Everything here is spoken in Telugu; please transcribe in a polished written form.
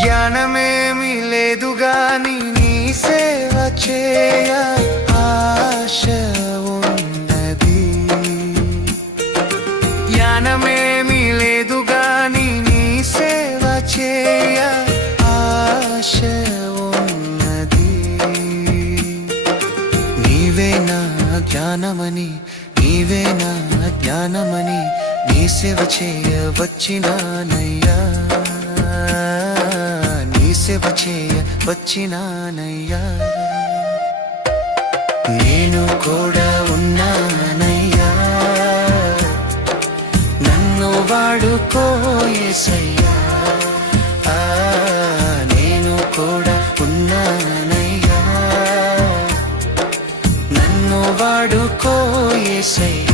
జ్ఞానమేమి లేదు గాని నీ సేవ చేయ ఆశ ఉన్నది. జ్ఞానమేమి లేదు గాని నీ సేవ చేయ ఆశ ఉన్నది. నీవే నా జ్ఞానమని, నీవే నా జ్ఞానమని నీ సేవ చేయ వచ్చినానయ్యా, నీ సేవ చేయ వచ్చినానయ్యా. నేను కూడా ఉన్నానయ్యా, నన్ను వాడుకో యేసయ్యా. నేను కూడా ఉన్నానయ్యా, నన్ను వాడుకో యేసయ్యా.